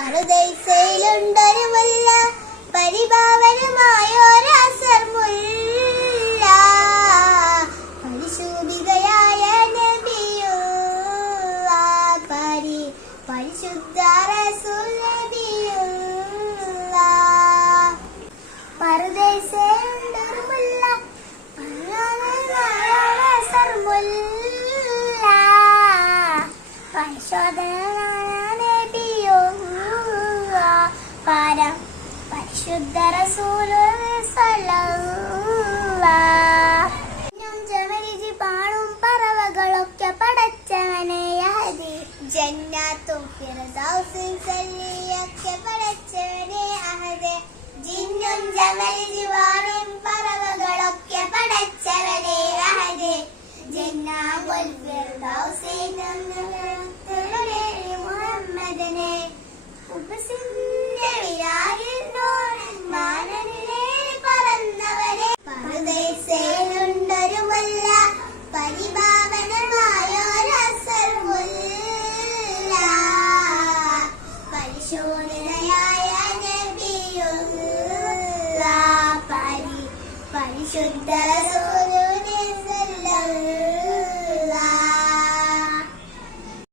പറുദൈസയിലുണ്ടൊരു മുല്ല, പരിഭാവനമായൊരസർമുല്ല, പരിശോഭിതയായ നബിയുള്ള, പരിശുദ്ധ റസൂൽ നബിയുള്ള. പറുദൈസയിലുണ്ടൊരു മുല്ല, പരിശോധന പരിശുദ്ധ റസൂലുള്ളാഹി സ്വല്ലല്ലാഹു ജമരിജി പാണും പറവകളൊക്കെ പടച്ചവനെ യഹദി, ജന്നാത്തും ഫിർദൗസും സല്ലിയൊക്കെ പടച്ചവനെ അഹദി, ജിന്നും ജമരിജി പാണും പറവകളൊക്കെ പടച്ചവനെ അഹദി, ജന്നാത്തുൽ ഫിർദൗസിൻ മുഹമ്മദനെ പറുദൈസയിലുണ്ടൊരു മുല്ല, പരിഭാവനമായൊരസർമുല്ല, പരിശോധനയായ നബിയുള്ള, പരിശുദ്ധ റസൂലുള്ളാഹി സ്വല്ലല്ലാഹു